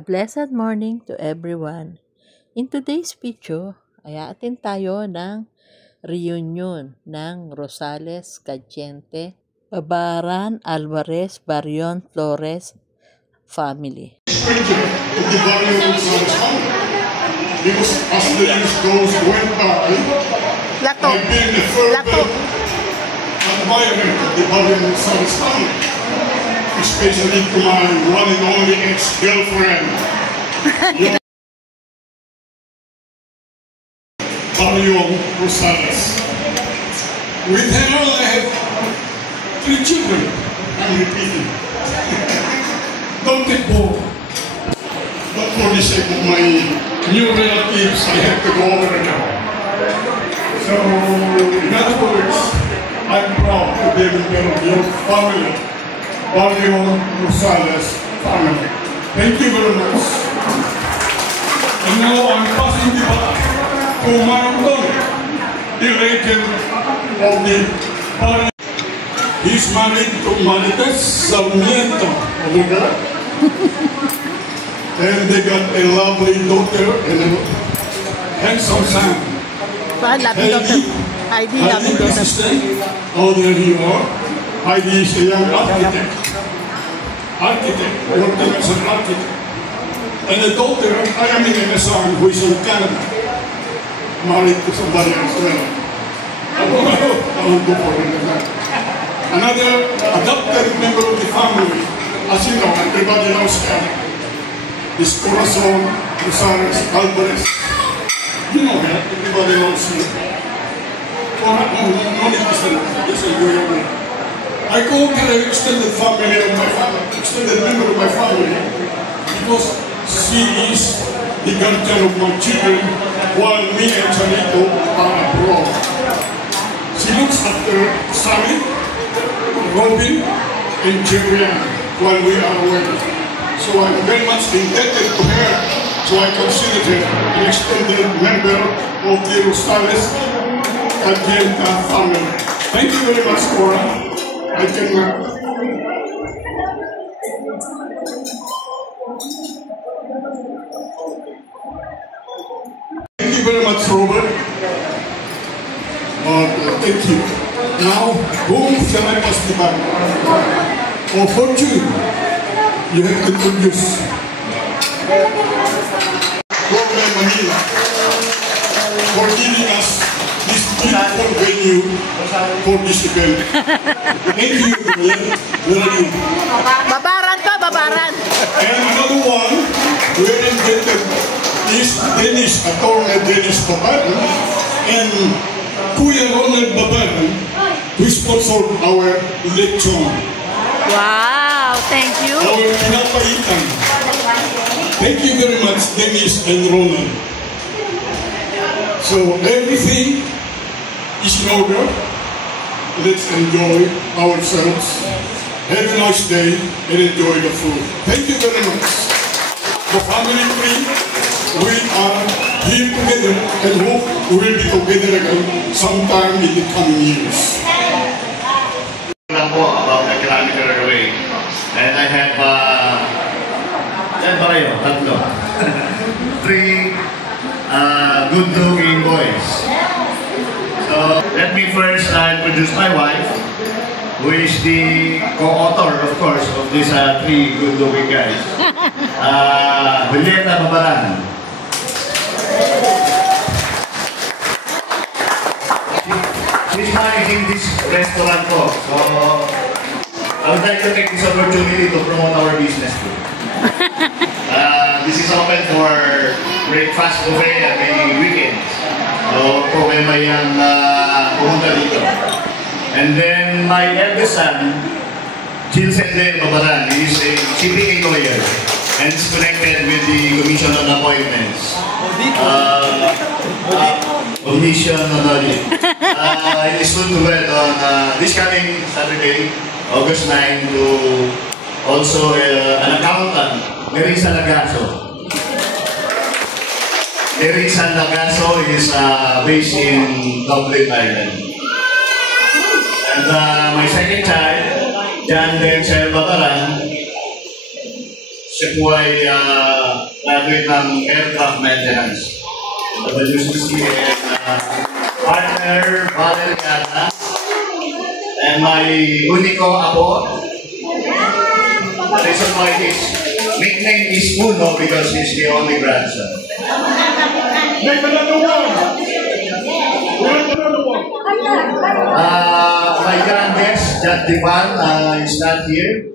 A blessed morning to everyone. In today's video, ay aatin tayo ng reunion ng Rosales Cadiente, Babaran, Alvarez, Barrion, Flores family. Because as the years went by, I've been the first admirer of the Barrion Rosales family, especially to my one and only ex-girlfriend, Barrion Rosales. With her, I have 3 children. I'm repeating. Don't get bored. But for the sake of my new relatives, I have to go over again. So, in other words, I'm proud to be a member of your family, Barrion Rosales family. Thank you very much. And now I'm passing the baton to Marandon, the legend of the Barrion. He's married to Marites Sarmiento over there. And they got a lovely daughter and a handsome son. Heidi, assistant. Oh, there you are. Heidi is a young architect. Working as an architect. And a daughter, I mean a son who is in Canada. Married to somebody as well. I won't go for it. Another adopted member of the family, as you know, everybody knows Canada. Is Corazon Rosales Alvarez. You know her, everybody knows her. No need to say that, just enjoy your way. I call her an extended family of my family, extended member of my family, because she is the guardian of my children, while me and Chanito are abroad. She looks after Sally, Robin, and Jerrian while we are away. So I'm very much indebted to her, so I consider her an extended member of the Rosales Cadiente family. Thank you very much, Cora. I can thank you very much, Robert. Thank you. Now, whom shall I pass the back? Oh, Fortune. You have to introduce Government Manila for giving us this beautiful venue for this event. Thank you, where are you? Babaran to, Babaran. And another one, very indebted, is Attorney Dennis Babaran and Kuya Ronald Babaran, who sponsored our lecture. Wow, thank you. Our pinapaitan. Thank you very much, Dennis and Ronald. So everything is in order. Let's enjoy ourselves. Have a nice day and enjoy the food. Thank you very much. The family tree, we are here together and hope we will be together again sometime in the coming years. About a kilometer away, and I have tatlo, 3 good-looking boys. So let me first introduce my wife, who is the co-author, of course, of these 3 good-looking guys. Julieta Babaran. She's managing this restaurant po. So, I would like to take this opportunity to promote our business too. This is open for breakfast buffet at any weekends. So, problema yung pumunta dito. And then, my eldest son, Jill Sende Babaran, is a CPA lawyer and is connected with the Commission on Appointments. Commission on Audit. It is soon to wed on this coming Saturday, August 9, to also an accountant, Nerissa Lagaso. Nerissa Lagaso is based in Dublin, Ireland. And my second child, Jan Denzel Babaran, siya po ay graduate ng aircraft maintenance. WCC and partner Valeriana and my unico apo. The reason why his nickname is Uno because he's the only grandson. Name another one. Name another one. My grandest, Jat Dipan, is not here.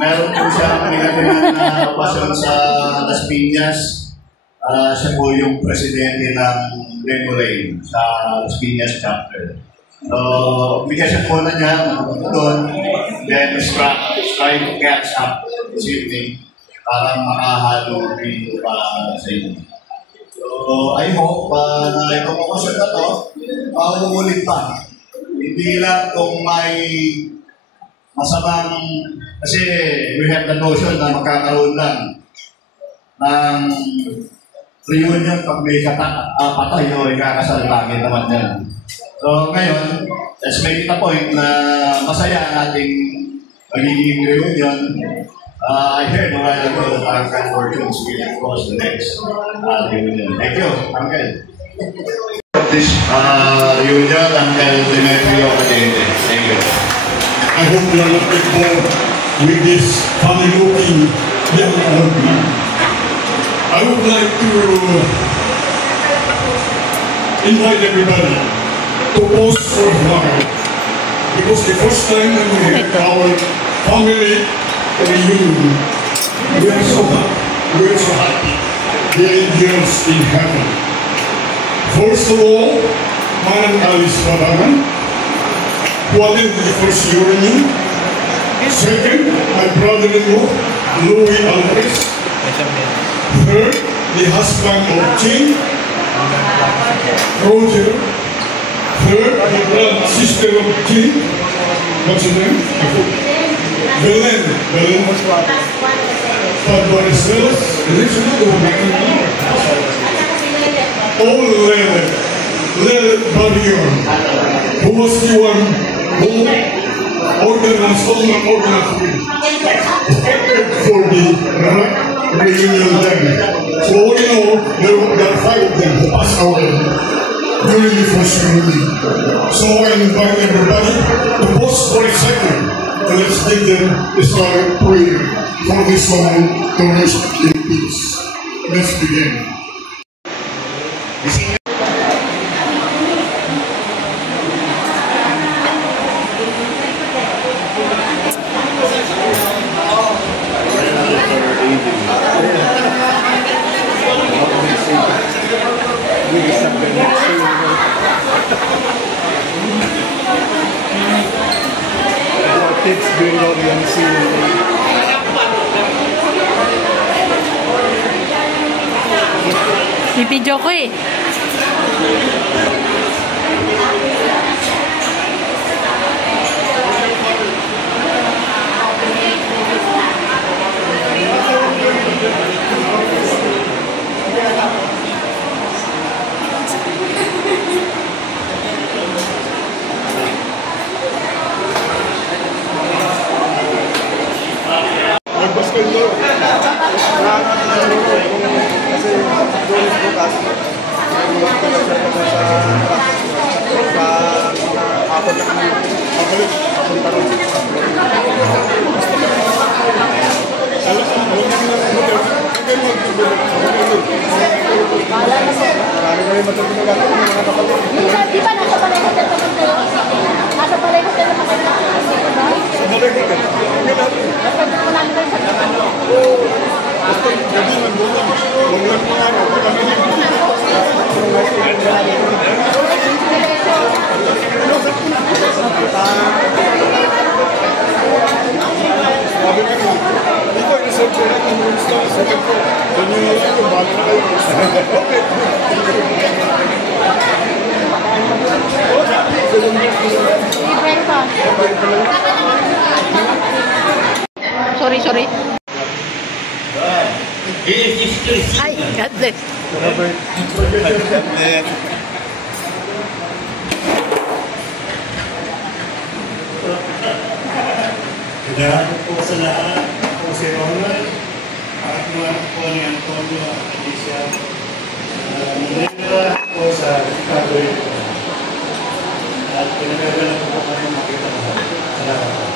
Meron po siya kanilang pasyon sa Las Piñas. Siya po yung presidente ng Lemorain sa Las Piñas chapter. So, bigyan muna niya doon, then try to catch up this evening para makahalo dito para sa inyo. So, I hope na itong okasyon na to, mauulit pa. Hindi lang kung may masamang, kasi we have the notion na magkakaroon lang ng reunion pag may patay o ikakasal langit naman yan. So ngayon, let's make it a point na masaya ang ating magiging reunion. I heard a while ago that Uncle Fortunes will cause the next reunion. Thank you, Uncle. This reunion, Uncle Demetrio Cadente. Thank you. I hope you are not get bored with this funny-looking young old man. I would like to invite everybody to pause for a while because the first time when we had our family reunion, we are so happy. The angels in heaven. First of all, Manang Alice Barangan, who attended the first reunion. Second, my brother-in-law, Louis Alvarez. Third, the husband of Jane, Roger. Third, the blood sister of Jane. What's her name? Belen. Padbareselas. All Lele Barrier, who was the one who organized for the reunion then. So all in all, there are 5 of them who passed away during the first reunion. So I invite everybody to pause for a second and let's give them a silent prayer for this moment to rest in peace. Let's begin. Kids doing all the unseen. Bibidyo ko eh. Di ba nasa balay hotel naman kayo? Nasa balay hotel naman kayo nakakasya, diba? Sa balay hotel? Basta doon mo namin kayo sa naman. Basta gabi man doon lang. Huwag lang mga ano. Sabi ka na, dito i-serve ko lang ang rooms na second floor. Doon yung ito, bago na kayo. Okay. Sorry. Ay, God bless. Kaya po sa lahat, po si Ronald, at kinuha ko ni Antonio Alicia. Nilera ko sa Chicago. At pinagagalan ko kami makita ko. Salamat.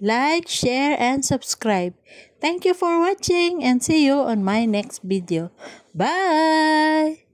Like, share, and subscribe. Thank you for watching and see you on my next video. Bye!